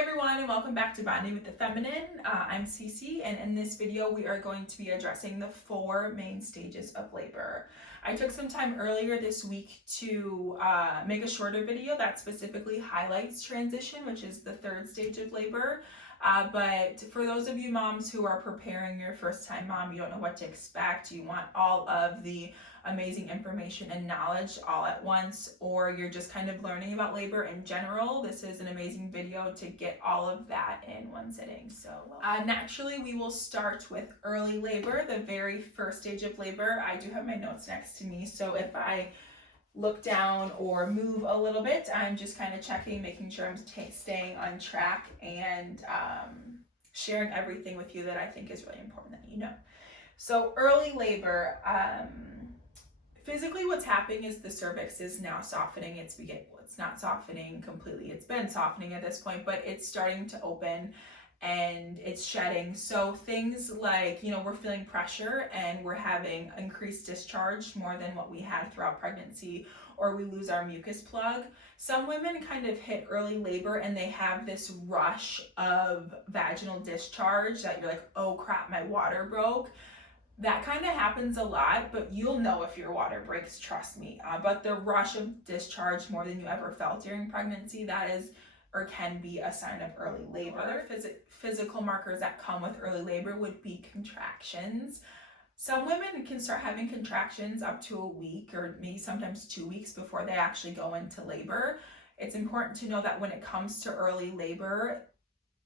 everyone, and welcome back to Bonding with the Feminine. I'm Cece, and in this video we are going to be addressing the 4 main stages of labor. I took some time earlier this week to make a shorter video that specifically highlights transition, which is the 3rd stage of labor. But for those of you moms who are preparing your first time mom, you don't know what to expect, you want all of the amazing information and knowledge all at once, or you're just kind of learning about labor in general, this is an amazing video to get all of that in one sitting. So naturally we will start with early labor, the very first stage of labor. I do have my notes next to me, so if I look down or move a little bit, I'm just kind of checking, making sure I'm staying on track and sharing everything with you that I think is really important that you know. So early labor, physically what's happening is the cervix is now softening. It's not softening completely. It's been softening at this point, but it's starting to open and it's shedding. So things like, we're feeling pressure and we're having increased discharge more than what we had throughout pregnancy, or we lose our mucus plug. Some women kind of hit early labor and they have this rush of vaginal discharge that you're like, oh crap, my water broke. That kind of happens a lot, but you'll know if your water breaks, trust me. But the rush of discharge more than you ever felt during pregnancy, that is or can be a sign of early labor. Other physical markers that come with early labor would be contractions. Some women can start having contractions up to a week or maybe sometimes 2 weeks before they actually go into labor. It's important to know that when it comes to early labor,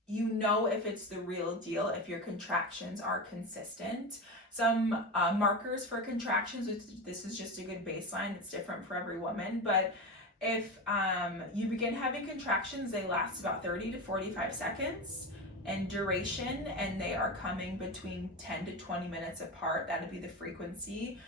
you know if it's the real deal if your contractions are consistent. Some markers for contractions, this is just a good baseline, it's different for every woman, but if you begin having contractions, they last about 30 to 45 seconds in duration, and they are coming between 10 to 20 minutes apart. That'd be the frequency,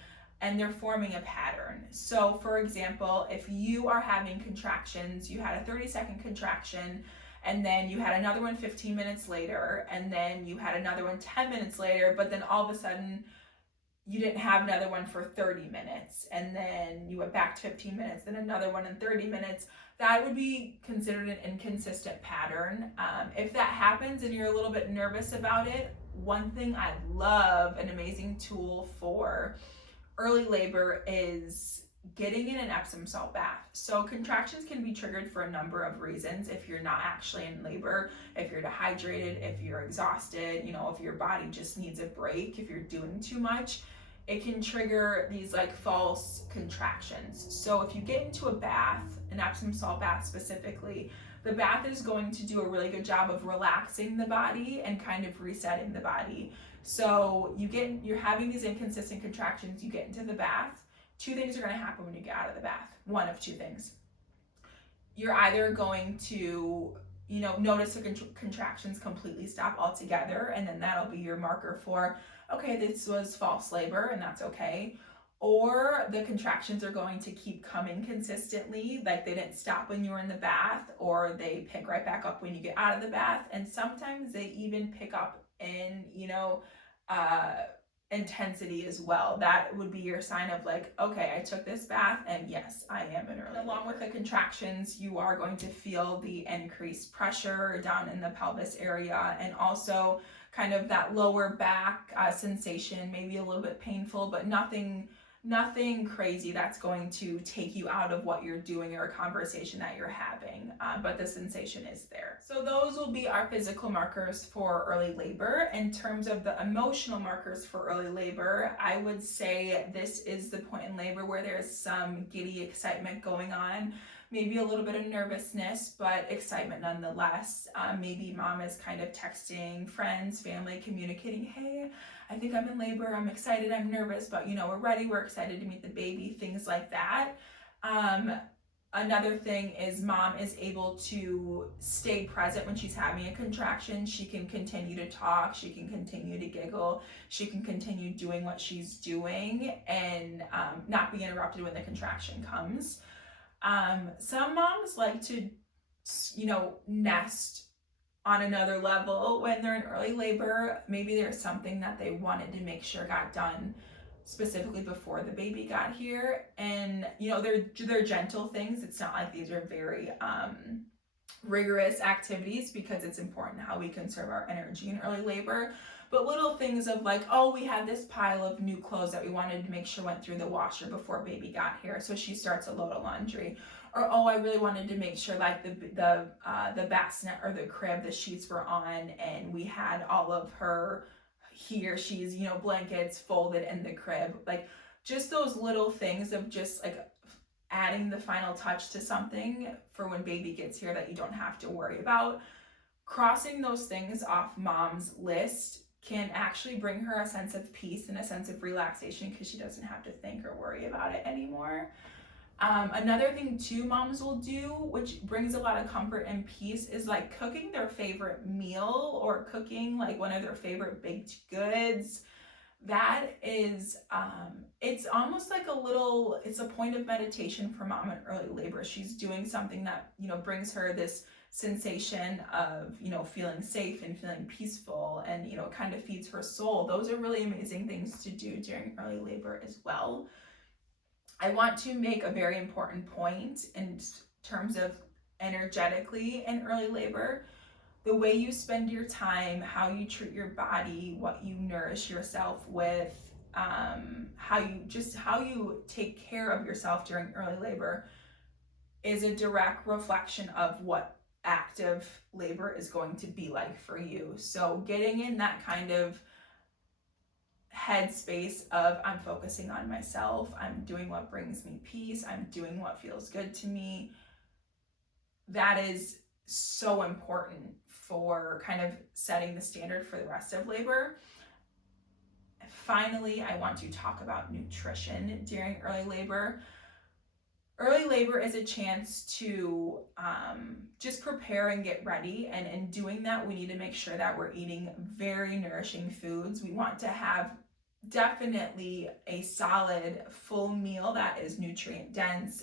and they're forming a pattern. So for example, if you are having contractions, you had a 30-second contraction, and then you had another one 15 minutes later, and then you had another one 10 minutes later, but then all of a sudden you didn't have another one for 30 minutes, and then you went back to 15 minutes, then another one in 30 minutes, that would be considered an inconsistent pattern. If that happens and you're a little bit nervous about it, one thing I love, an amazing tool for early labor, is getting in an Epsom salt bath. So contractions can be triggered for a number of reasons. If you're not actually in labor, if you're dehydrated, if you're exhausted, if your body just needs a break, if you're doing too much, it can trigger these false contractions. So if you get into a bath, an Epsom salt bath specifically, the bath is going to do a really good job of relaxing the body and kind of resetting the body. So you're having these inconsistent contractions, you get into the bath, 2 things are going to happen when you get out of the bath. One of 2 things. You're either going to, notice the contractions completely stop altogether, and then that'll be your marker for, okay, this was false labor, and that's okay. Or the contractions are going to keep coming consistently, like they didn't stop when you were in the bath, or they pick right back up when you get out of the bath, and sometimes they even pick up in, intensity as well. That would be your sign of okay, I took this bath and yes, I am in early labor. Along with the contractions, you are going to feel the increased pressure down in the pelvis area, and also kind of that lower back sensation, maybe a little bit painful, but nothing crazy that's going to take you out of what you're doing or a conversation that you're having, but the sensation is there. So those will be our physical markers for early labor. In terms of the emotional markers for early labor, I would say this is the point in labor where there's some giddy excitement going on, maybe a little bit of nervousness, but excitement nonetheless. Maybe mom is kind of texting friends, family, communicating, hey, I think I'm in labor, I'm excited, I'm nervous, but we're ready, we're excited to meet the baby, things like that. Another thing is mom is able to stay present when she's having a contraction. She can continue to talk, she can continue to giggle, she can continue doing what she's doing and not be interrupted when the contraction comes. Some moms like to, nest on another level when they're in early labor. Maybe there's something that they wanted to make sure got done specifically before the baby got here, and they're gentle things. It's not like these are very rigorous activities because it's important how we conserve our energy in early labor. But little things of like, oh, we had this pile of new clothes that we wanted to make sure went through the washer before baby got here, so she starts a load of laundry. Or, oh, I really wanted to make sure like the bassinet or the crib, the sheets were on, and we had all of her, he or she's, blankets folded in the crib. Like, just those little things of just like adding the final touch to something for when baby gets here that you don't have to worry about. Crossing those things off mom's list can actually bring her a sense of peace and a sense of relaxation because she doesn't have to think or worry about it anymore. Another thing too moms will do, which brings a lot of comfort and peace, is like cooking their favorite meal or cooking like one of their favorite baked goods. That is, it's almost like it's a point of meditation for mom in early labor. She's doing something that, brings her this sensation of, feeling safe and feeling peaceful, and, kind of feeds her soul. Those are really amazing things to do during early labor as well. I want to make a very important point in terms of energetically in early labor. The way you spend your time, how you treat your body, what you nourish yourself with, how you take care of yourself during early labor is a direct reflection of what active labor is going to be like for you. So getting in that kind of headspace of I'm focusing on myself, I'm doing what brings me peace, I'm doing what feels good to me, that is so important for kind of setting the standard for the rest of labor. Finally, I want to talk about nutrition during early labor. Early labor is a chance to just prepare and get ready, and in doing that, we need to make sure that we're eating very nourishing foods. We want to have definitely a solid, full meal that is nutrient dense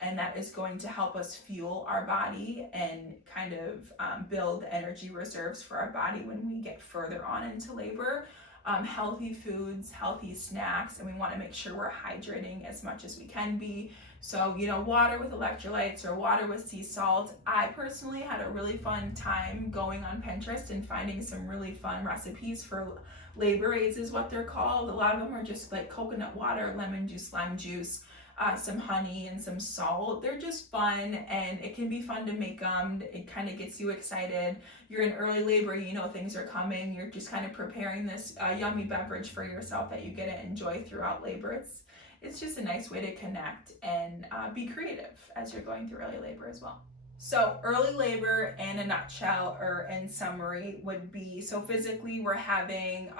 and that is going to help us fuel our body and kind of build energy reserves for our body when we get further on into labor. Healthy foods, healthy snacks, and we want to make sure we're hydrating as much as we can be. So, water with electrolytes or water with sea salt. I personally had a really fun time going on Pinterest and finding some really fun recipes for labor aids is what they're called. A lot of them are just like coconut water, lemon juice, lime juice, some honey and some salt. They're just fun, and it can be fun to make them. It kind of gets you excited. You're in early labor, things are coming. You're just kind of preparing this yummy beverage for yourself that you get to enjoy throughout labor. It's just a nice way to connect and be creative as you're going through early labor as well. So early labor in a nutshell or in summary would be, so physically we're having,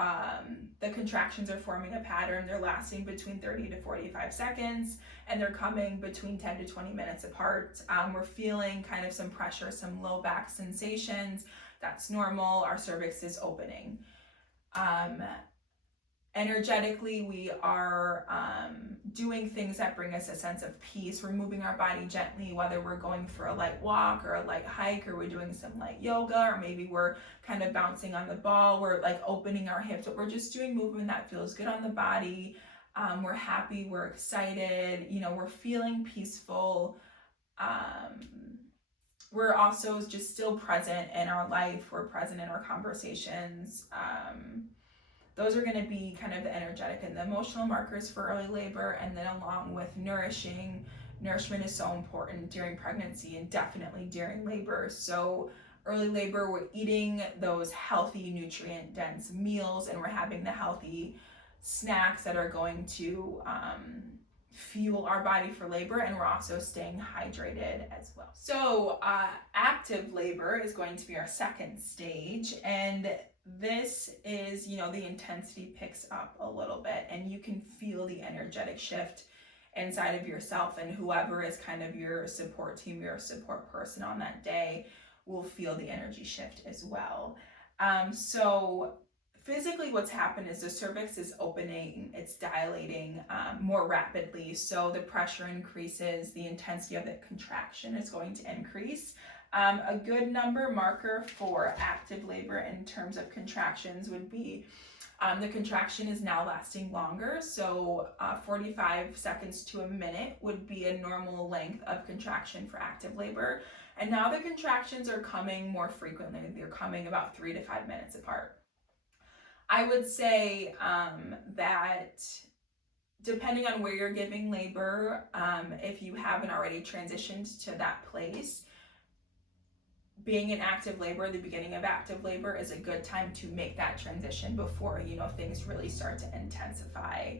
the contractions are forming a pattern. They're lasting between 30 to 45 seconds and they're coming between 10 to 20 minutes apart. We're feeling kind of some pressure, some low back sensations. That's normal. Our cervix is opening. Energetically, we are doing things that bring us a sense of peace. We're moving our body gently, whether we're going for a light walk or a light hike, or we're doing some light yoga, or maybe we're kind of bouncing on the ball. We're like opening our hips, but we're just doing movement that feels good on the body. We're happy, we're excited, we're feeling peaceful. We're also just still present in our life. We're present in our conversations. Those are going to be kind of the energetic and the emotional markers for early labor, and then along with nourishment is so important during pregnancy and definitely during labor. So early labor, we're eating those healthy, nutrient-dense meals, and we're having the healthy snacks that are going to fuel our body for labor, and we're also staying hydrated as well. So active labor is going to be our second stage, and this is, the intensity picks up a little bit, and you can feel the energetic shift inside of yourself, and whoever is kind of your support team, your support person on that day will feel the energy shift as well. So physically what's happened is the cervix is opening, it's dilating more rapidly, so the pressure increases, the intensity of the contraction is going to increase. A good number marker for active labor in terms of contractions would be the contraction is now lasting longer, so 45 seconds to a minute would be a normal length of contraction for active labor. And now the contractions are coming more frequently. They're coming about 3 to 5 minutes apart. I would say that depending on where you're giving labor, if you haven't already transitioned to that place, being in active labor, the beginning of active labor is a good time to make that transition before, things really start to intensify.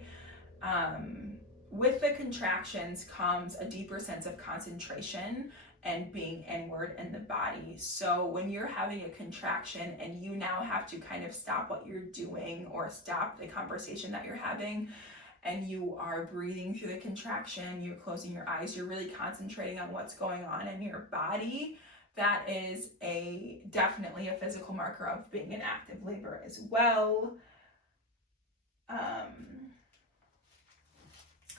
With the contractions comes a deeper sense of concentration and being inward in the body. So when you're having a contraction and you now have to kind of stop what you're doing or stop the conversation that you're having, and you are breathing through the contraction, you're closing your eyes, you're really concentrating on what's going on in your body, that is definitely a physical marker of being in active labor as well.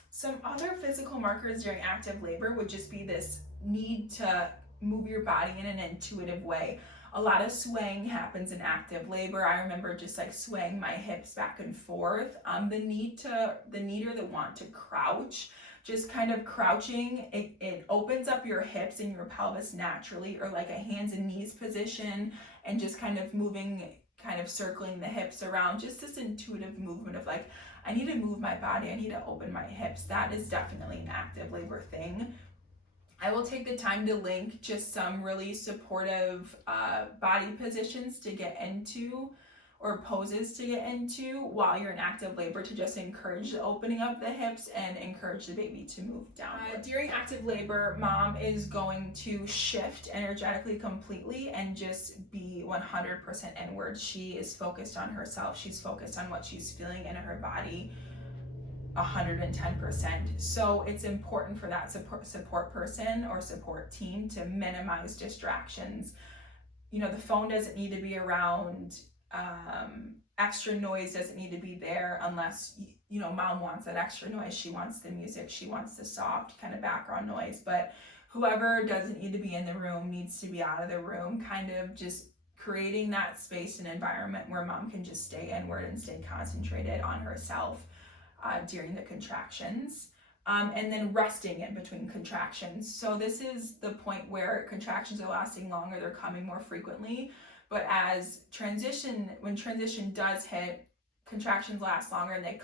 Some other physical markers during active labor would just be this need to move your body in an intuitive way. A lot of swaying happens in active labor. I remember just like swaying my hips back and forth. The need or the want to crouch, just kind of crouching, it opens up your hips and your pelvis naturally, or like a hands and knees position, and just kind of moving, kind of circling the hips around, just this intuitive movement of like, I need to move my body, I need to open my hips. That is definitely an active labor thing. I will take the time to link just some really supportive body positions to get into, or poses to get into while you're in active labor, to just encourage the opening up the hips and encourage the baby to move downward. During active labor, mom is going to shift energetically completely and just be 100% inward. She is focused on herself. She's focused on what she's feeling in her body 110%. So it's important for that support person or support team to minimize distractions. The phone doesn't need to be around. Extra noise doesn't need to be there unless, mom wants that extra noise. She wants the music. She wants the soft kind of background noise. But whoever doesn't need to be in the room needs to be out of the room, kind of just creating that space and environment where mom can just stay inward and stay concentrated on herself during the contractions. And then resting in between contractions. So this is the point where contractions are lasting longer, they're coming more frequently. But when transition does hit, contractions last longer and they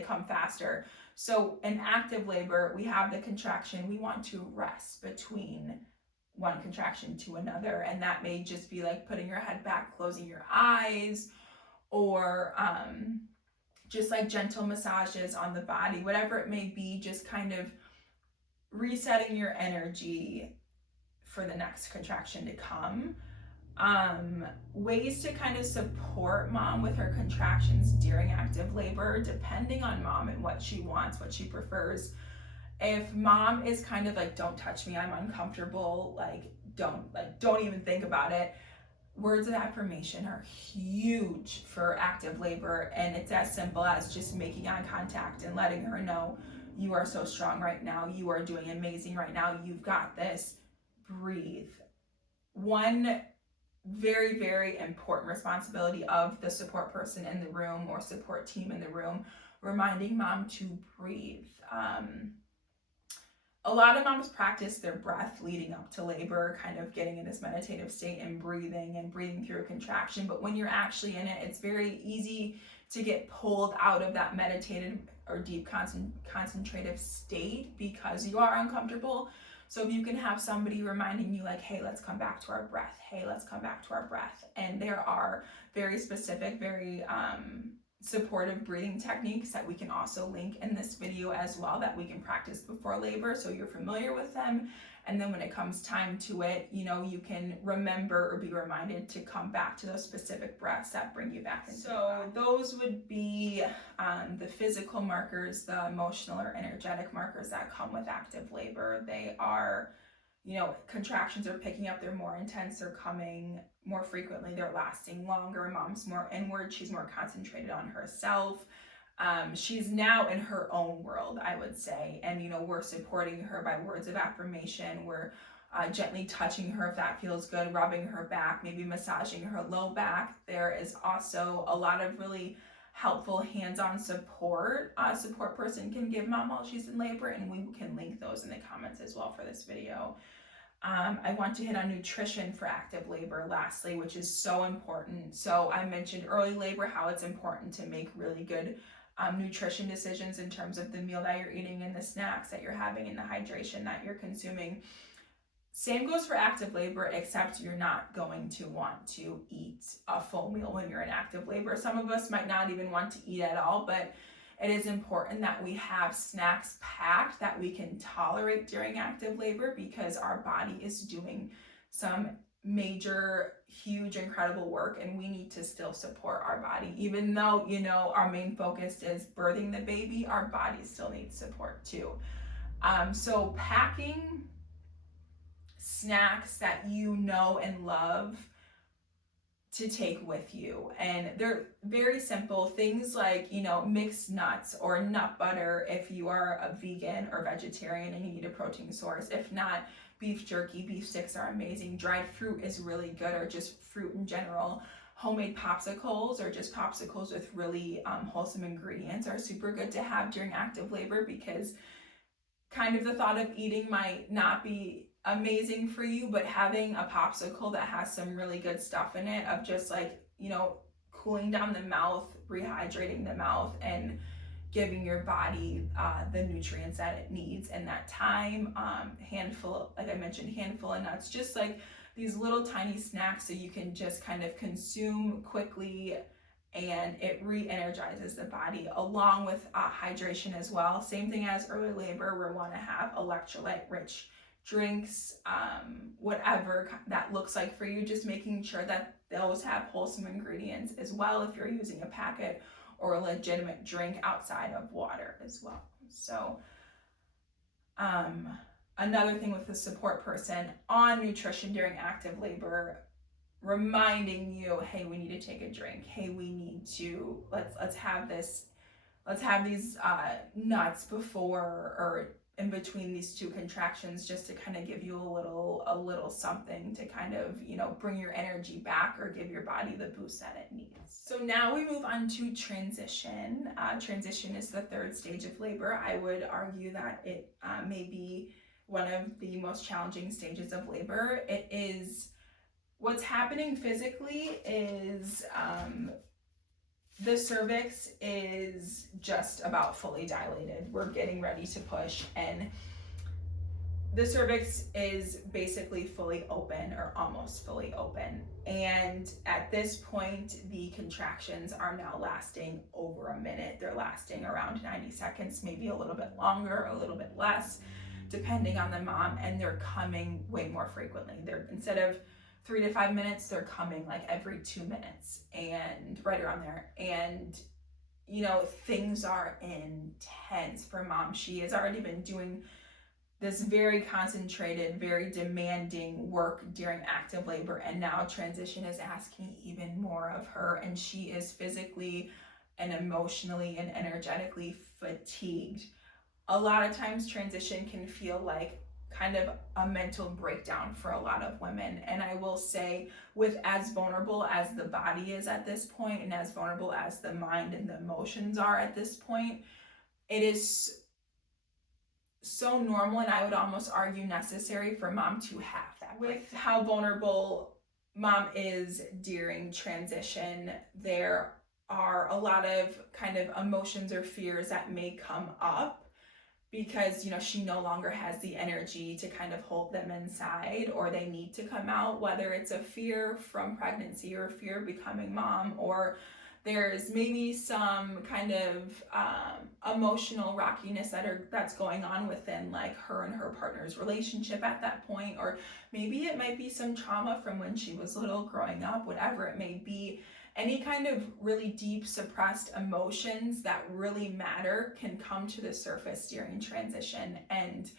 come faster. So in active labor, we have the contraction, we want to rest between one contraction to another. And that may just be like putting your head back, closing your eyes, or just like gentle massages on the body, whatever it may be, just kind of resetting your energy for the next contraction to come. Ways to kind of support mom with her contractions during active labor, depending on mom and what she wants, what she prefers. If mom is kind of like, don't touch me, I'm uncomfortable, don't even think about it, words of affirmation are huge for active labor, and it's as simple as just making eye contact and letting her know, you are so strong right now, you are doing amazing right now, you've got this, breathe. One very, very important responsibility of the support person in the room or support team in the room, reminding mom to breathe. A lot of moms practice their breath leading up to labor, kind of getting in this meditative state and breathing through a contraction. But when you're actually in it, it's very easy to get pulled out of that meditative or deep concentrative state because you are uncomfortable. So if you can have somebody reminding you like, hey, let's come back to our breath. Hey, let's come back to our breath. And there are very specific, very supportive breathing techniques that we can also link in this video as well, that we can practice before labor so you're familiar with them. And then when it comes time to it, you can remember or be reminded to come back to those specific breaths that bring you back into So those would be the physical markers, the emotional or energetic markers that come with active labor. They are, contractions are picking up, they're more intense, they're coming more frequently, they're lasting longer. Mom's more inward, she's more concentrated on herself. She's now in her own world, I would say, and we're supporting her by words of affirmation. We're gently touching her if that feels good, rubbing her back, maybe massaging her low back. There is also a lot of really helpful hands-on support a support person can give mom while she's in labor, and we can link those in the comments as well for this video. I want to hit on nutrition for active labor lastly, which is so important. So I mentioned early labor, how it's important to make really good nutrition decisions in terms of the meal that you're eating and the snacks that you're having and the hydration that you're consuming. Same goes for active labor, except you're not going to want to eat a full meal when you're in active labor. Some of us might not even want to eat at all, but it is important that we have snacks packed that we can tolerate during active labor, because our body is doing some major, huge, incredible work, and we need to still support our body. Even though, our main focus is birthing the baby, our body still needs support too. So packing snacks that you know and love to take with you, and they're very simple things like mixed nuts or nut butter if you are a vegan or vegetarian and you need a protein source. If not, beef jerky, beef sticks are amazing. Dried fruit is really good, or just fruit in general. Homemade popsicles, or just popsicles with really wholesome ingredients, are super good to have during active labor, because kind of the thought of eating might not be amazing for you, but having a popsicle that has some really good stuff in it, of just cooling down the mouth, rehydrating the mouth, and giving your body the nutrients that it needs in that time. Handful, like I mentioned, handful of nuts, just like these little tiny snacks, so you can just kind of consume quickly, and it re-energizes the body, along with hydration as well. Same thing as early labor, we want to have electrolyte rich drinks, whatever that looks like for you, just making sure that those have wholesome ingredients as well, if you're using a packet or a legitimate drink outside of water as well. So another thing with the support person on nutrition during active labor, reminding you, hey, we need to take a drink. Hey, we need to, let's have these nuts before or in between these two contractions, just to kind of give you a little something to kind of, bring your energy back or give your body the boost that it needs. So now we move on to transition. Transition is the third stage of labor. I would argue that it may be one of the most challenging stages of labor. It is, what's happening physically is the cervix is just about fully dilated. We're getting ready to push, and the cervix is basically fully open, or almost fully open. And at this point, the contractions are now lasting over a minute. They're lasting around 90 seconds, maybe a little bit longer, a little bit less, depending on the mom, and they're coming way more frequently. They're, instead of 3 to 5 minutes, they're coming like every 2 minutes, and right around there. And things are intense for mom. She has already been doing this very concentrated, very demanding work during active labor, and now transition is asking even more of her, and she is physically and emotionally and energetically fatigued. A lot of times transition can feel like kind of a mental breakdown for a lot of women, and I will say, with as vulnerable as the body is at this point, and as vulnerable as the mind and the emotions are at this point, it is so normal, and I would almost argue necessary, for mom to have that. With how vulnerable mom is during transition, there are a lot of kind of emotions or fears that may come up, because she no longer has the energy to kind of hold them inside, or they need to come out, whether it's a fear from pregnancy or fear of becoming mom, or there's maybe some kind of emotional rockiness that's going on within like her and her partner's relationship at that point, or maybe it might be some trauma from when she was little growing up, whatever it may be. Any kind of really deep suppressed emotions that really matter can come to the surface during transition, and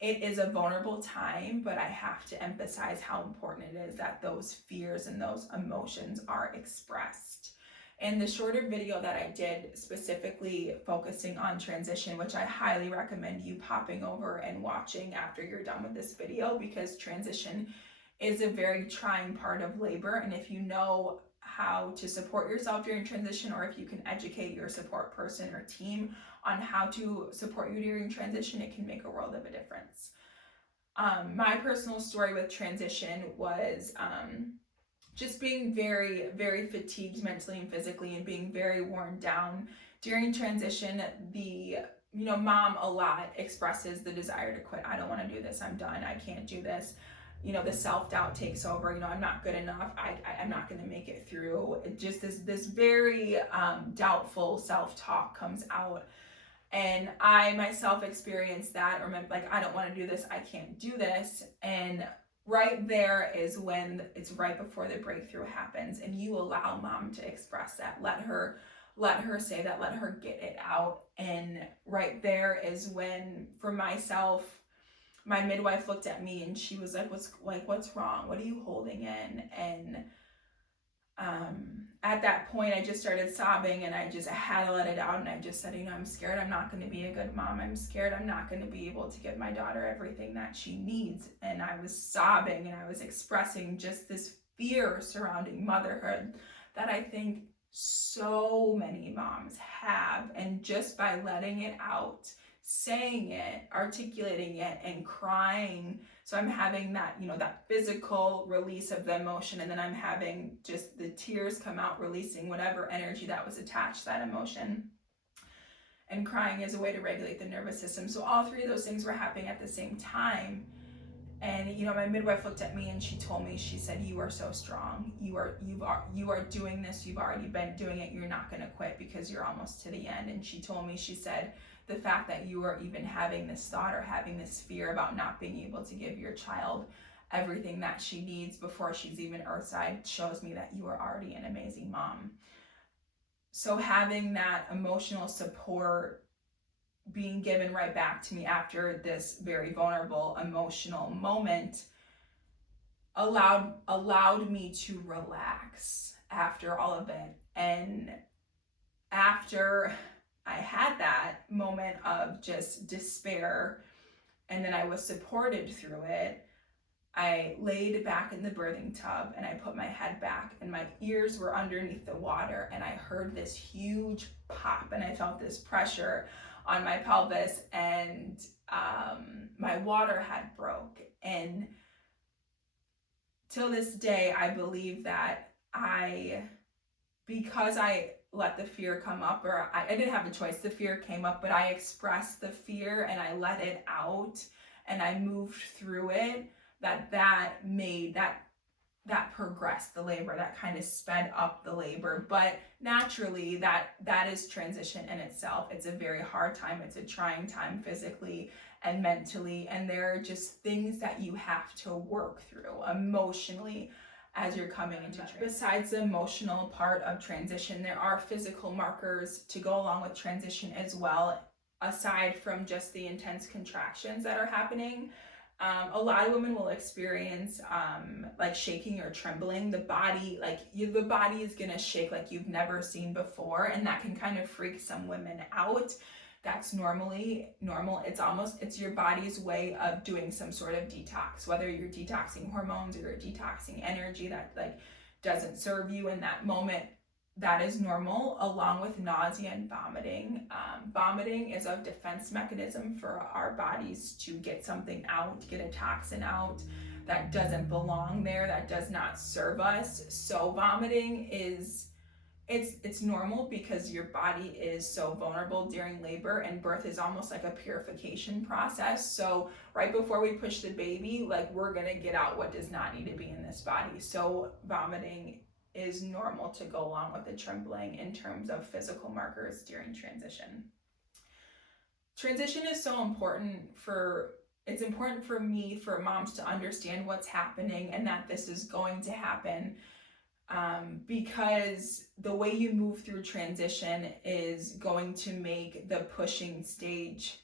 it is a vulnerable time, but I have to emphasize how important it is that those fears and those emotions are expressed. And the shorter video that I did specifically focusing on transition, which I highly recommend you popping over and watching after you're done with this video, because transition is a very trying part of labor, and if you know how to support yourself during transition, or if you can educate your support person or team on how to support you during transition, it can make a world of a difference. My personal story with transition was just being very, very fatigued mentally and physically, and being very worn down. During transition, mom a lot expresses the desire to quit. I don't want to do this. I'm done. I can't do this. The self-doubt takes over. I'm not good enough. I'm not going to make it through. It just this very doubtful self-talk comes out. And I myself experienced that, or like, I don't want to do this. I can't do this. And right there is when it's right before the breakthrough happens, and you allow mom to express that. Let her say that, let her get it out. And right there is when, for myself, my midwife looked at me and she was like, what's wrong? What are you holding in? And at that point, I just started sobbing, and I had to let it out. And I just said, I'm scared I'm not going to be a good mom. I'm scared I'm not going to be able to give my daughter everything that she needs. And I was sobbing, and I was expressing just this fear surrounding motherhood that I think so many moms have. And just by letting it out, saying it, articulating it, and crying. So I'm having that, that physical release of the emotion, and then I'm having just the tears come out, releasing whatever energy that was attached to that emotion. And crying is a way to regulate the nervous system. So all three of those things were happening at the same time. And my midwife looked at me and she told me, she said, you are so strong. You are doing this. You've already been doing it. You're not going to quit because you're almost to the end. And she told me, she said, the fact that you are even having this thought or having this fear about not being able to give your child everything that she needs before she's even earthside shows me that you are already an amazing mom. So having that emotional support being given right back to me after this very vulnerable emotional moment allowed me to relax after all of it. And after I had that moment of just despair, and then I was supported through it, I laid back in the birthing tub and I put my head back, and my ears were underneath the water, and I heard this huge pop, and I felt this pressure on my pelvis, and my water had broke. And till this day, I believe that because I let the fear come up, or I didn't have a choice, the fear came up, but I expressed the fear and I let it out and I moved through it, that made that progressed the labor, that kind of sped up the labor. But naturally, that is transition in itself. It's a very hard time. It's a trying time physically and mentally, and there are just things that you have to work through emotionally as you're coming into transition. Besides the emotional part of transition, there are physical markers to go along with transition as well, aside from just the intense contractions that are happening. A lot of women will experience like shaking or trembling. The body, the body is gonna shake like you've never seen before, and that can kind of freak some women out. That's normally normal. It's your body's way of doing some sort of detox, whether you're detoxing hormones or you're detoxing energy that doesn't serve you in that moment. That is normal, along with nausea and vomiting. Vomiting is a defense mechanism for our bodies to get something out, get a toxin out that doesn't belong there, that does not serve us. So vomiting it's normal because your body is so vulnerable during labor, and birth is almost like a purification process. So right before we push the baby, we're gonna get out what does not need to be in this body. So vomiting is normal to go along with the trembling in terms of physical markers during transition. Transition is so important it's important for me, for moms to understand what's happening and that this is going to happen, because the way you move through transition is going to make the pushing stage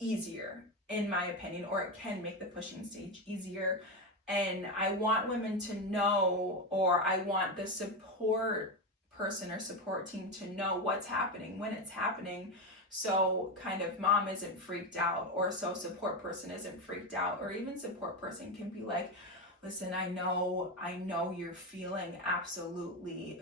easier, in my opinion, or it can make the pushing stage easier. And I want women to know, or I want the support person or support team to know what's happening when it's happening. So kind of mom isn't freaked out, or so support person isn't freaked out, or even support person can be like, listen, I know you're feeling absolutely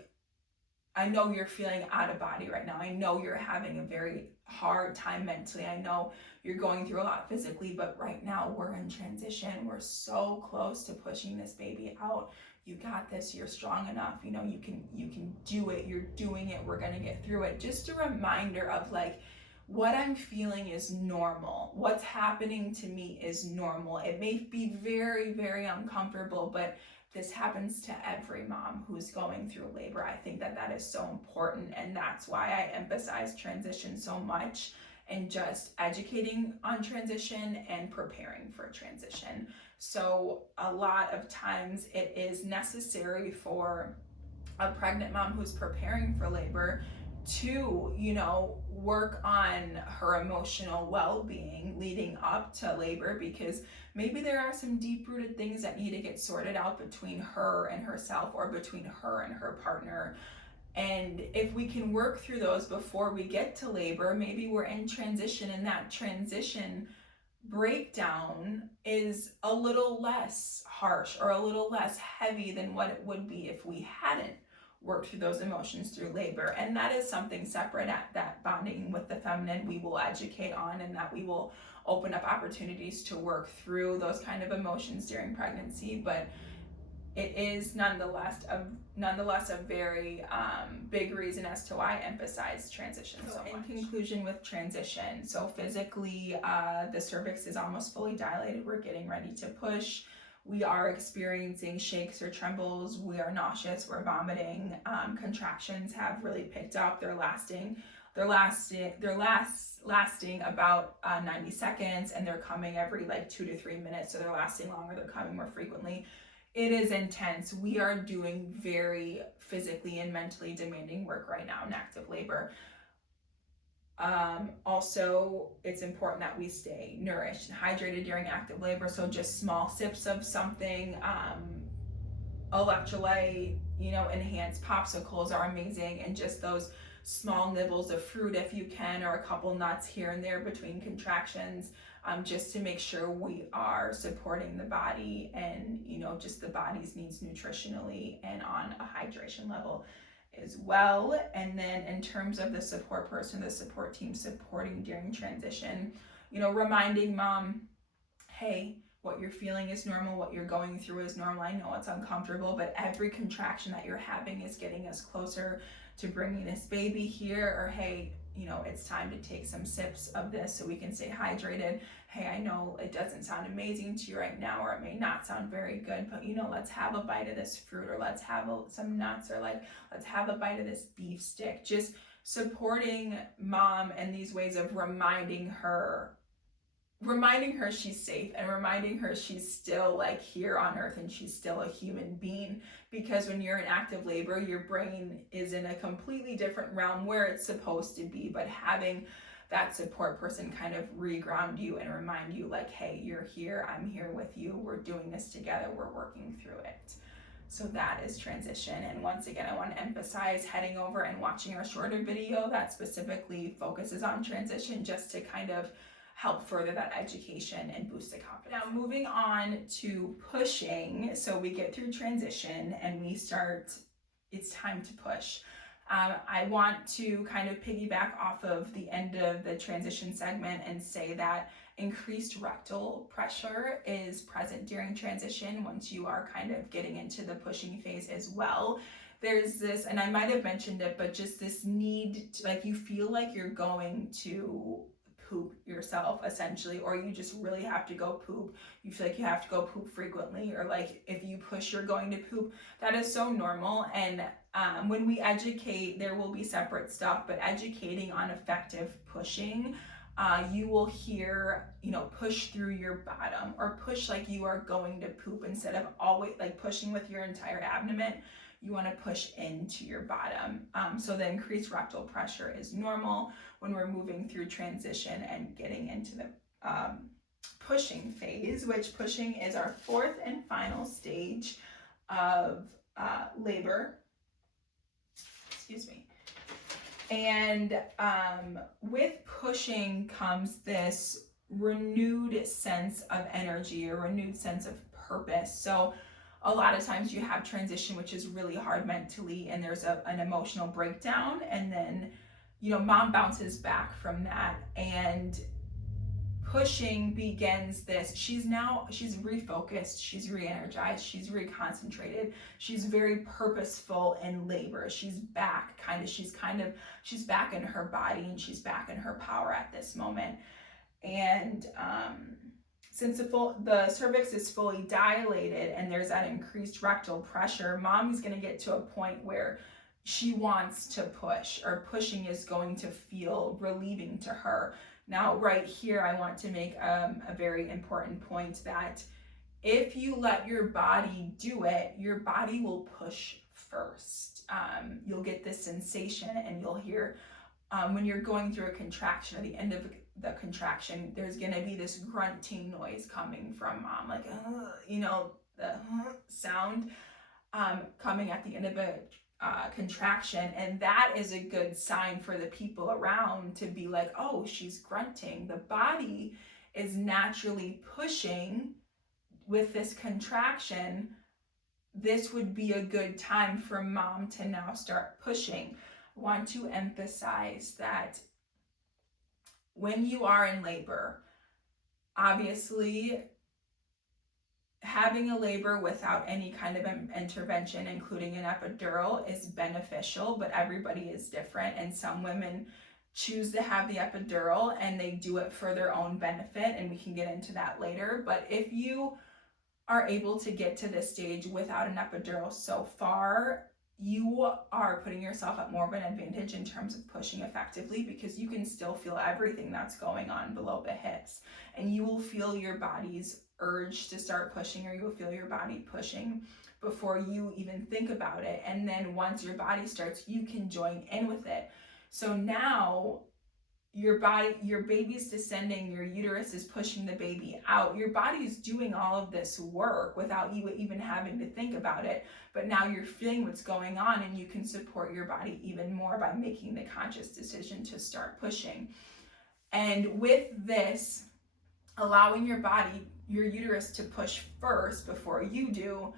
I know you're feeling out of body right now. I know you're having a very hard time mentally. I know you're going through a lot physically, but right now we're in transition. We're so close to pushing this baby out. You got this. You're strong enough. You know, you can do it. You're doing it. We're going to get through it. Just a reminder of like, what I'm feeling is normal. What's happening to me is normal. It may be very, very uncomfortable, but this happens to every mom who's going through labor. I think that is so important, and that's why I emphasize transition so much, and just educating on transition and preparing for transition. So a lot of times it is necessary for a pregnant mom who's preparing for labor to, you know, work on her emotional well-being leading up to labor, because maybe there are some deep-rooted things that need to get sorted out between her and herself, or between her and her partner. And if we can work through those before we get to labor, maybe we're in transition, and that transition breakdown is a little less harsh or a little less heavy than what it would be if we hadn't work through those emotions through labor. And that is something separate at that bonding with the feminine we will educate on, and that we will open up opportunities to work through those kind of emotions during pregnancy. But it is nonetheless a very big reason as to why I emphasize transition so much. In conclusion with transition, so physically the cervix is almost fully dilated. We're getting ready to push. We are experiencing shakes or trembles. We are nauseous. We're vomiting. Contractions have really picked up. They're lasting about 90 seconds, and they're coming every like 2 to 3 minutes. So they're lasting longer. They're coming more frequently. It is intense. We are doing very physically and mentally demanding work right now in active labor. Also, it's important that we stay nourished and hydrated during active labor. So just small sips of something, electrolyte, you know, enhanced popsicles are amazing, and just those small nibbles of fruit if you can, or a couple nuts here and there between contractions, just to make sure we are supporting the body and, you know, just the body's needs nutritionally and on a hydration level as well. And then in terms of the support person, the support team supporting during transition, you know, reminding mom, hey, what you're feeling is normal, what you're going through is normal. I know it's uncomfortable, but every contraction that you're having is getting us closer to bringing this baby here. Or hey, you know, it's time to take some sips of this so we can stay hydrated. Hey, I know it doesn't sound amazing to you right now, or it may not sound very good, but you know, let's have a bite of this fruit, or let's have some nuts, or like, let's have a bite of this beef stick. Just supporting mom in these ways of reminding her she's safe, and reminding her she's still like here on earth and she's still a human being. Because when you're in active labor, your brain is in a completely different realm where it's supposed to be, but having that support person kind of reground you and remind you like, hey, you're here, I'm here with you, we're doing this together, we're working through it. So that is transition. And once again, I want to emphasize heading over and watching our shorter video that specifically focuses on transition, just to kind of help further that education and boost the confidence. Now moving on to pushing. So we get through transition and we start, it's time to push. I want to kind of piggyback off of the end of the transition segment and say that increased rectal pressure is present during transition once you are kind of getting into the pushing phase as well. There's this, and I might have mentioned it, but just this need to, like, you feel like you're going to poop yourself essentially, or you just really have to go poop. You feel like you have to go poop frequently, or like if you push, you're going to poop. That is so normal. And when we educate, there will be separate stuff, but educating on effective pushing, you will hear, you know, push through your bottom, or push like you are going to poop, instead of always like pushing with your entire abdomen. You want to push into your bottom. So the increased rectal pressure is normal when we're moving through transition and getting into the pushing phase, which pushing is our fourth and final stage of labor. Excuse me. And with pushing comes this renewed sense of energy, or renewed sense of purpose. So a lot of times you have transition, which is really hard mentally, and there's an emotional breakdown, and then mom bounces back from that, and pushing begins this. She's refocused, she's re-energized, she's reconcentrated, she's very purposeful in labor. She's back, she's back in her body, and she's back in her power at this moment. And since the cervix is fully dilated and there's that increased rectal pressure, mommy's going to get to a point where she wants to push, or pushing is going to feel relieving to her. Now, right here, I want to make a very important point that if you let your body do it, your body will push first. You'll get this sensation, and you'll hear when you're going through a contraction, at the end of the contraction, there's going to be this grunting noise coming from mom, like, the sound coming at the end of a contraction, and that is a good sign for the people around to be like, oh, she's grunting. The body is naturally pushing with this contraction. This would be a good time for mom to now start pushing. I want to emphasize that when you are in labor, obviously having a labor without any kind of intervention, including an epidural, is beneficial, but everybody is different. And some women choose to have the epidural and they do it for their own benefit, and we can get into that later. But if you are able to get to this stage without an epidural so far, you are putting yourself at more of an advantage in terms of pushing effectively, because you can still feel everything that's going on below the hips, and you will feel your body's urge to start pushing, or you will feel your body pushing before you even think about it. And then once your body starts, you can join in with it. So now your baby's descending, your uterus is pushing the baby out. Your body's doing all of this work without you even having to think about it. But now you're feeling what's going on, and you can support your body even more by making the conscious decision to start pushing. And with this, allowing your uterus to push first before you do,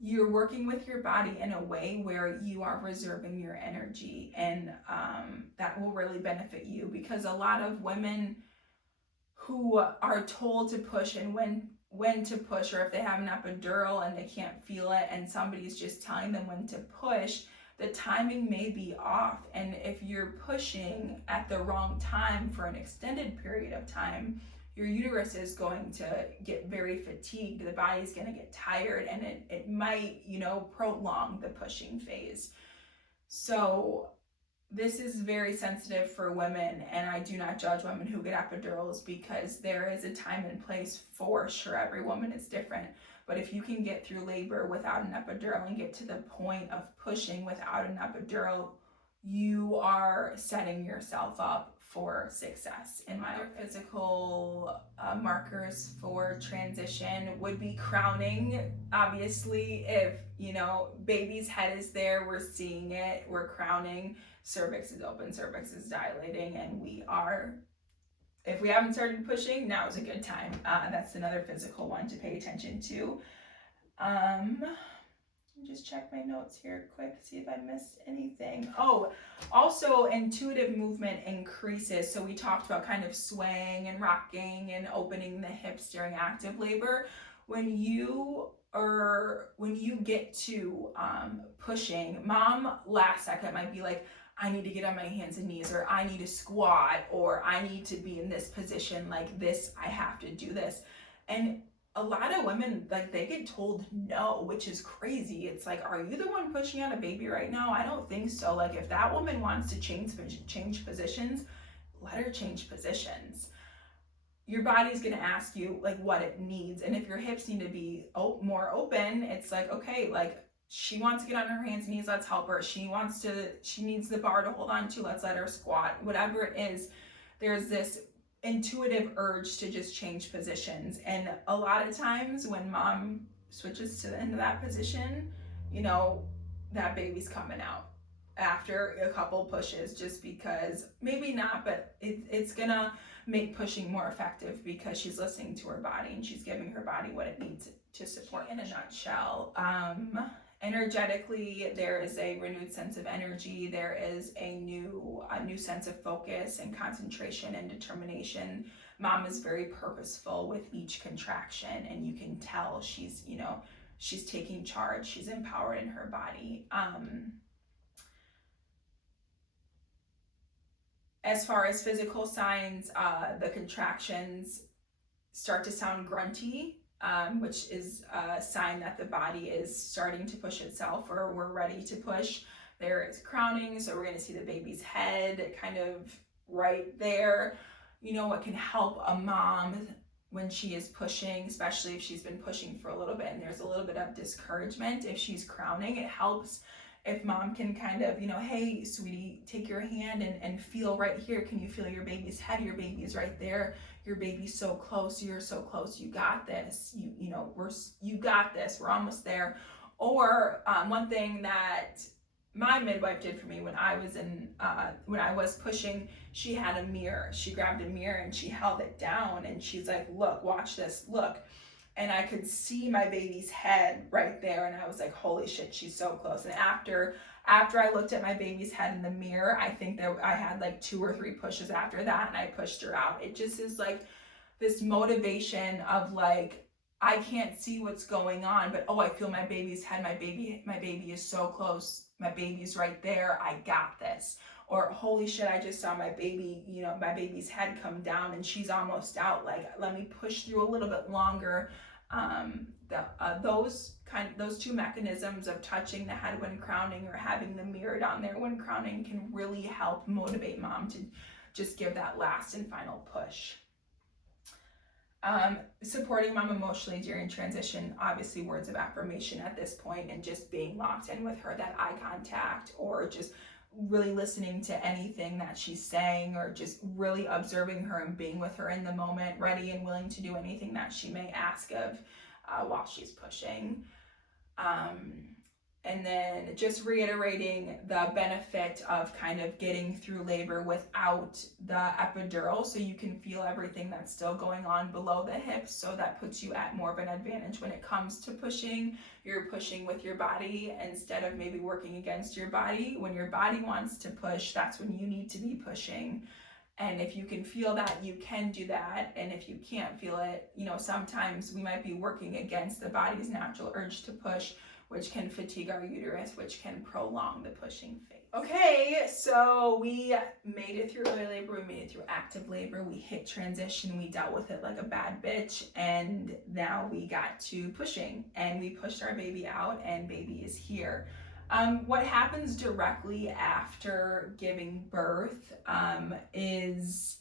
you're working with your body in a way where you are reserving your energy, and that will really benefit you, because a lot of women who are told to push and when to push, or if they have an epidural and they can't feel it and somebody's just telling them when to push, the timing may be off. And if you're pushing at the wrong time for an extended period of time, your uterus is going to get very fatigued, the body's going to get tired, and it might, prolong the pushing phase. So this is very sensitive for women, and I do not judge women who get epidurals, because there is a time and place for sure. Every woman is different. But if you can get through labor without an epidural and get to the point of pushing without an epidural, you are setting yourself up for success. In my physical markers for transition would be crowning. Obviously, if baby's head is there, we're seeing it, we're crowning, cervix is open, cervix is dilating, and if we haven't started pushing, now is a good time. That's another physical one to pay attention to. Just check my notes here quick, see if I missed anything. Oh, also intuitive movement increases. So we talked about kind of swaying and rocking and opening the hips during active labor. When you get to pushing, mom last second might be like, I need to get on my hands and knees, or I need to squat, or I need to be in this position like this, I have to do this. And a lot of women, they get told no, which is crazy. It's like, are you the one pushing out a baby right now? I don't think so. If that woman wants to change positions, let her change positions. Your body's going to ask you what it needs. And if your hips need to be more open, it's okay, she wants to get on her hands and knees, let's help her. She needs the bar to hold on to, let's let her squat. Whatever it is, there's this intuitive urge to just change positions. And a lot of times when mom switches into that position, that baby's coming out after a couple pushes, just because, maybe not, but it's gonna make pushing more effective, because she's listening to her body and she's giving her body what it needs to support in a nutshell. Energetically, there is a renewed sense of energy. There is a new sense of focus and concentration and determination. Mom is very purposeful with each contraction, and you can tell she's, she's taking charge. She's empowered in her body. As far as physical signs, the contractions start to sound grunty, which is a sign that the body is starting to push itself, or we're ready to push. There is crowning, so we're going to see the baby's head kind of right there. What can help a mom when she is pushing, especially if she's been pushing for a little bit and there's a little bit of discouragement, if she's crowning, it helps if mom can kind of, hey, sweetie, take your hand and feel right here. Can you feel your baby's head? Your baby's right there. Your baby's so close. You're so close. You got this. You got this. We're almost there. Or one thing that my midwife did for me when I was pushing, she had a mirror. She grabbed a mirror and she held it down and she's like, look, watch this, look. And I could see my baby's head right there, and I was like, holy shit, she's so close. And after I looked at my baby's head in the mirror, I think that I had like 2 or 3 pushes after that, and I pushed her out. It just is like this motivation of like, I can't see what's going on, but I feel my baby's head. My baby is so close. My baby's right there. I got this. Or holy shit, I just saw my baby, my baby's head come down and she's almost out. Like, let me push through a little bit longer. Those 2 mechanisms of touching the head when crowning or having the mirror down there when crowning can really help motivate mom to just give that last and final push. Supporting mom emotionally during transition, obviously words of affirmation at this point, and just being locked in with her, that eye contact, or just really listening to anything that she's saying, or just really observing her and being with her in the moment, ready and willing to do anything that she may ask of while she's pushing. And then just reiterating the benefit of kind of getting through labor without the epidural, so you can feel everything that's still going on below the hips. So that puts you at more of an advantage when it comes to pushing. You're pushing with your body instead of maybe working against your body. When your body wants to push, that's when you need to be pushing. And if you can feel that, you can do that. And if you can't feel it, sometimes we might be working against the body's natural urge to push, which can fatigue our uterus, which can prolong the pushing phase. Okay, so we made it through early labor, we made it through active labor, we hit transition, we dealt with it like a bad bitch, and now we got to pushing, and we pushed our baby out, and baby is here. What happens directly after giving birth is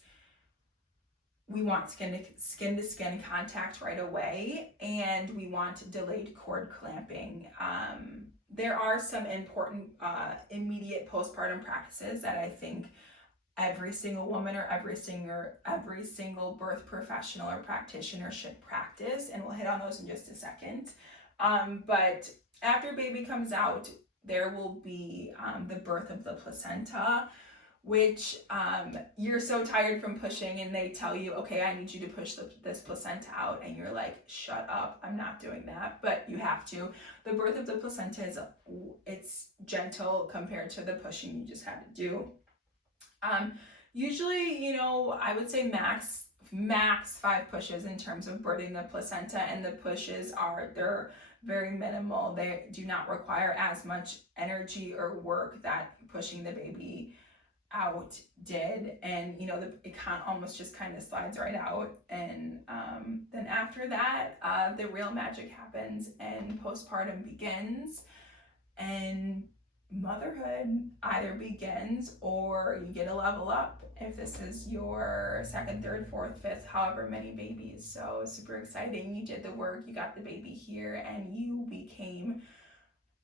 we want skin to skin contact right away, and we want delayed cord clamping. There are some important immediate postpartum practices that I think every single woman or every single birth professional or practitioner should practice, and we'll hit on those in just a second. But after baby comes out, there will be the birth of the placenta, which you're so tired from pushing and they tell you, okay, I need you to push this placenta out, and you're like, shut up, I'm not doing that, but you have to. The birth of the placenta it's gentle compared to the pushing you just had to do. Usually, I would say max 5 pushes in terms of birthing the placenta, and the pushes they're very minimal. They do not require as much energy or work that pushing the baby out did, and it almost just kind of slides right out. And then after that, the real magic happens and postpartum begins, and motherhood either begins or you get a level up if this is your 2nd, 3rd, 4th, 5th, however many babies. So super exciting. You did the work, you got the baby here, and you became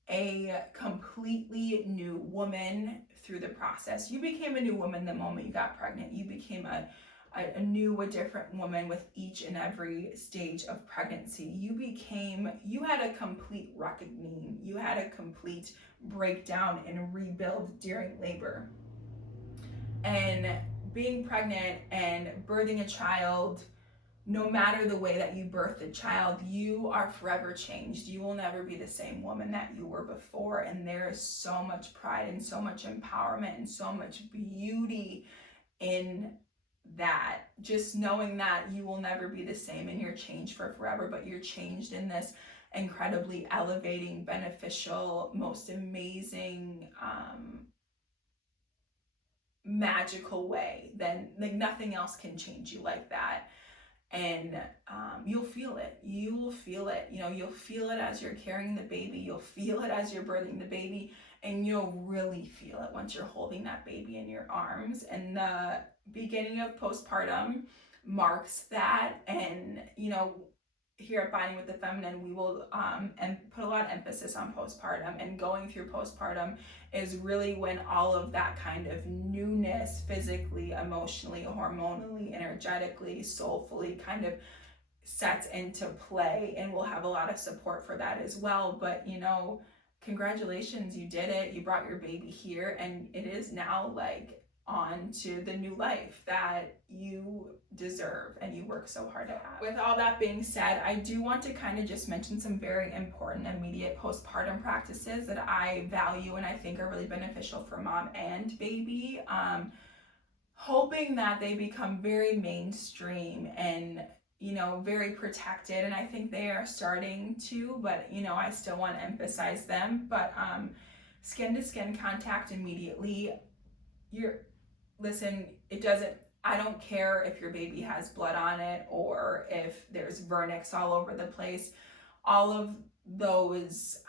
a completely new woman through the process. You became a new woman the moment you got pregnant. You became a different woman with each and every stage of pregnancy. You had a complete reckoning. You had a complete breakdown and rebuild during labor. And being pregnant and birthing a child no matter the way that you birth the child, you are forever changed. You will never be the same woman that you were before. And there is so much pride and so much empowerment and so much beauty in that. Just knowing that you will never be the same and you're changed for forever, but you're changed in this incredibly elevating, beneficial, most amazing, magical way. Then like nothing else can change you like that. And you'll feel it. You will feel it. You know, you'll feel it as you're carrying the baby. You'll feel it as you're birthing the baby, and you'll really feel it once you're holding that baby in your arms. And the beginning of postpartum marks that. And you know, here at Binding with the Feminine, we will and put a lot of emphasis on postpartum, and going through postpartum is really when all of that kind of newness, physically, emotionally, hormonally, energetically, soulfully, kind of sets into play. And we'll have a lot of support for that as well. But you know, congratulations, you did it. You brought your baby here, and it is now like on to the new life that you deserve and you work so hard to have. With all that being said, I do want to kind of just mention some very important immediate postpartum practices that I value and I think are really beneficial for mom and baby, hoping that they become very mainstream and you know, very protected. And I think they are starting to, but you know, I still want to emphasize them. But skin to skin contact immediately. Listen, I don't care if your baby has blood on it or if there's vernix all over the place. All of those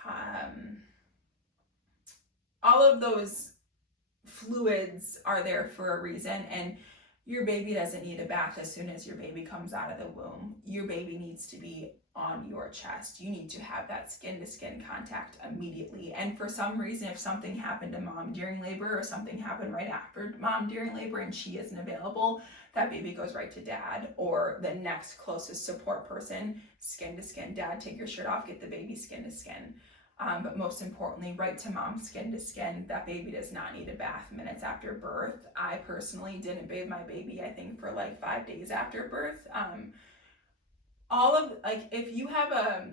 fluids are there for a reason, and your baby doesn't need a bath as soon as your baby comes out of the womb. Your baby needs to be on your chest. You need to have that skin to skin contact immediately. And for some reason, if something happened to mom during labor or something happened right after mom during labor and she isn't available, that baby goes right to dad or the next closest support person. Skin to skin. Dad, take your shirt off, get the baby skin to skin. But most importantly, right to mom, skin to skin. That baby does not need a bath minutes after birth. I personally didn't bathe my baby, I think, for like 5 days after birth. If you have a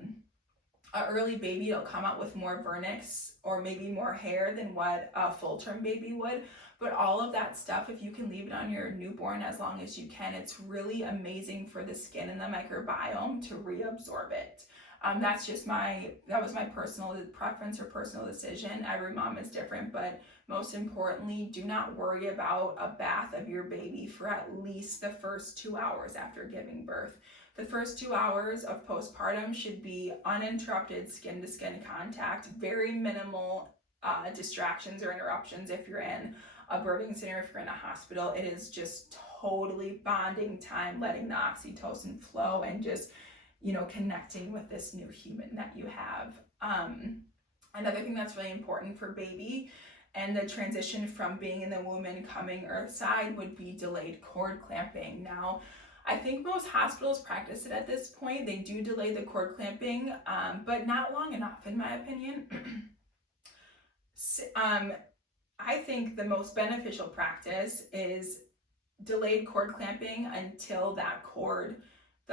early baby, it'll come out with more vernix or maybe more hair than what a full-term baby would. But all of that stuff, if you can leave it on your newborn as long as you can, it's really amazing for the skin and the microbiome to reabsorb it. That was my personal preference or personal decision. Every mom is different, but most importantly, do not worry about a bath of your baby for at least the first 2 hours after giving birth. The first 2 hours of postpartum should be uninterrupted skin to skin contact, very minimal distractions or interruptions. If you're in a birthing center, if you're in a hospital, it is just totally bonding time, letting the oxytocin flow and just, you know, connecting with this new human that you have. Another thing that's really important for baby and the transition from being in the womb and coming earthside would be delayed cord clamping. Now, I think most hospitals practice it at this point. They do delay the cord clamping, but not long enough, in my opinion. I think the most beneficial practice is delayed cord clamping until the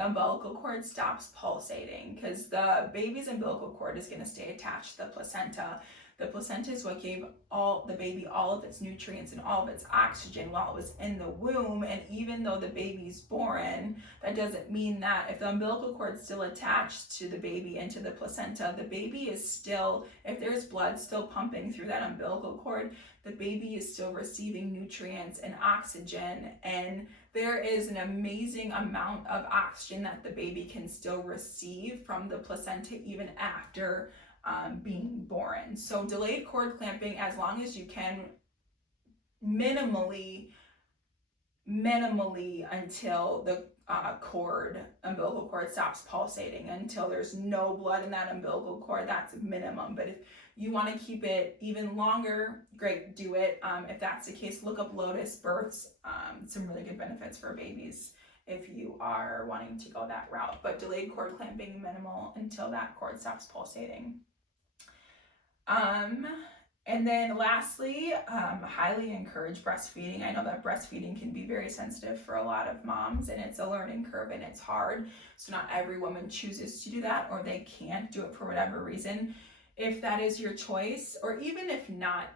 umbilical cord stops pulsating, because the baby's umbilical cord is going to stay attached to the placenta. The placenta is what gave the baby all of its nutrients and all of its oxygen while it was in the womb. And even though the baby's born, that doesn't mean that if the umbilical cord is still attached to the baby and to the placenta, the baby is still, if there's blood still pumping through that umbilical cord, the baby is still receiving nutrients and oxygen. And there is an amazing amount of oxygen that the baby can still receive from the placenta even after being born. So delayed cord clamping as long as you can, minimally until the umbilical cord stops pulsating, until there's no blood in that umbilical cord. That's minimum. But if you want to keep it even longer, great, do it. If that's the case, look up Lotus Births. Some really good benefits for babies if you are wanting to go that route. But delayed cord clamping, minimal until that cord stops pulsating. And then lastly, highly encourage breastfeeding. I know that breastfeeding can be very sensitive for a lot of moms, and it's a learning curve and it's hard. So not every woman chooses to do that, or they can't do it for whatever reason. If that is your choice, or even if not,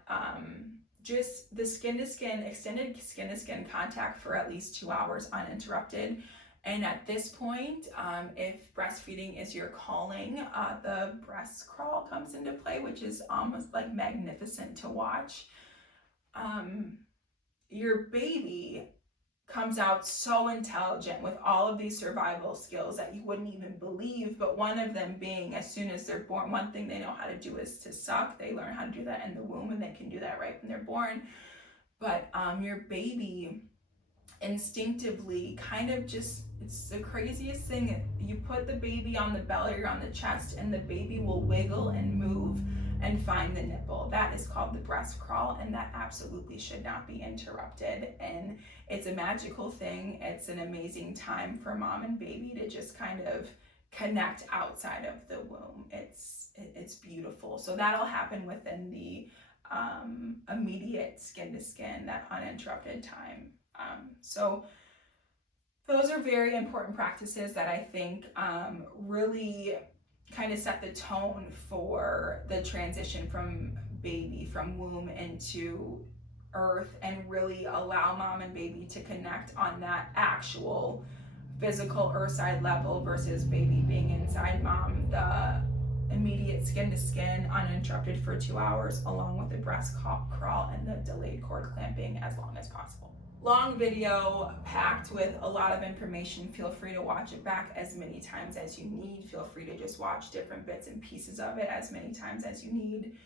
just the skin to skin, extended skin to skin contact for at least 2 hours uninterrupted. And at this point, if breastfeeding is your calling, the breast crawl comes into play, which is almost like magnificent to watch. Your baby comes out so intelligent with all of these survival skills that you wouldn't even believe, but one of them being, as soon as they're born, one thing they know how to do is to suck. They learn how to do that in the womb, and they can do that right when they're born. But your baby instinctively kind of just, it's the craziest thing. You put the baby on the belly or on the chest, and the baby will wiggle and move and find the nipple. That is called the breast crawl, and that absolutely should not be interrupted. And it's a magical thing. It's an amazing time for mom and baby to just kind of connect outside of the womb. It's beautiful. So that'll happen within the immediate skin to skin, that uninterrupted time. So those are very important practices that I think really kind of set the tone for the transition from womb into earth, and really allow mom and baby to connect on that actual physical earthside level versus baby being inside mom. The immediate skin to skin uninterrupted for 2 hours, along with the breast crawl and the delayed cord clamping as long as possible. Long video packed with a lot of information. Feel free to watch it back as many times as you need. Feel free to just watch different bits and pieces of it as many times as you need.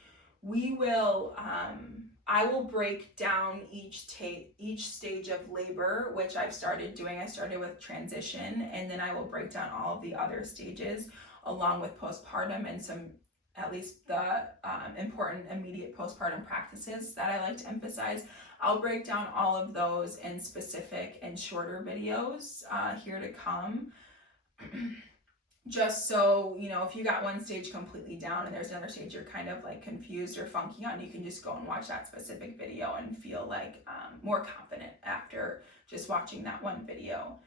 I will break down each stage of labor, which I've started doing. I started with transition, and then I will break down all of the other stages along with postpartum and some, at least the important immediate postpartum practices that I like to emphasize. I'll break down all of those in specific and shorter videos here to come. Just so, you know, if you got one stage completely down and there's another stage you're kind of like confused or funky on, you can just go and watch that specific video and feel like more confident after just watching that one video.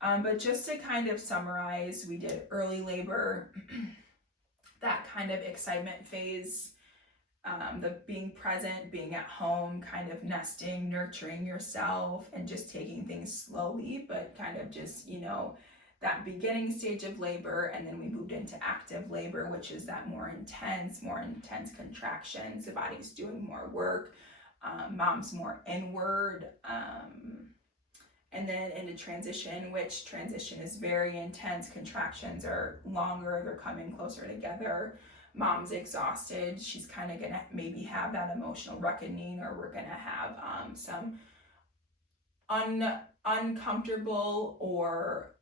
But just to kind of summarize, we did early labor, that kind of excitement phase, the being present, being at home, kind of nesting, nurturing yourself, and just taking things slowly, but kind of just, you know, that beginning stage of labor. And then we moved into active labor, which is that more intense contractions. The body's doing more work. Mom's more inward. And then into transition, which transition is very intense. Contractions are longer, they're coming closer together. Mom's exhausted. She's kind of gonna maybe have that emotional reckoning, or we're gonna have some uncomfortable or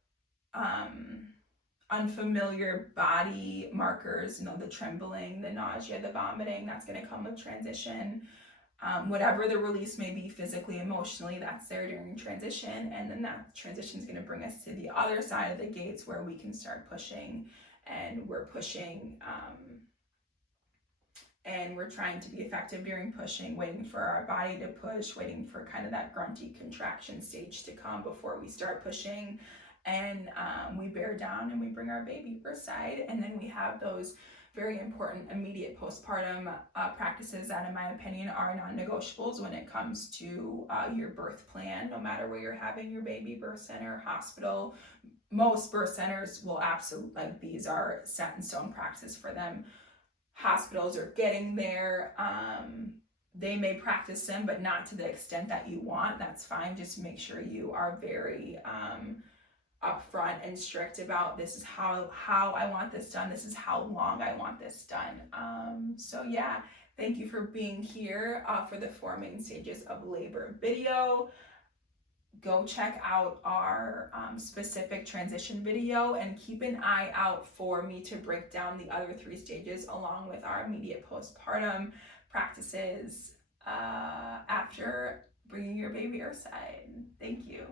unfamiliar body markers, you know, the trembling, the nausea, the vomiting. That's gonna come with transition. Whatever the release may be physically, emotionally, that's there during transition. And then that transition is going to bring us to the other side of the gates, where we can start pushing, and we're pushing, and we're trying to be effective during pushing, waiting for our body to push, waiting for kind of that grunty contraction stage to come before we start pushing. And we bear down and we bring our baby earthside. And then we have those very important immediate postpartum practices that, in my opinion, are non-negotiables when it comes to your birth plan. No matter where you're having your baby, birth center, hospital, most birth centers will absolutely, like, these are set in stone practices for them. Hospitals are getting there. They may practice them, but not to the extent that you want. That's fine. Just make sure you are very upfront and strict about, this is how I want this done, this is how long I want this done. So yeah, thank you for being here for the 4 main stages of labor video. Go check out our specific transition video, and keep an eye out for me to break down the other 3 stages along with our immediate postpartum practices after bringing your baby earthside. Thank you.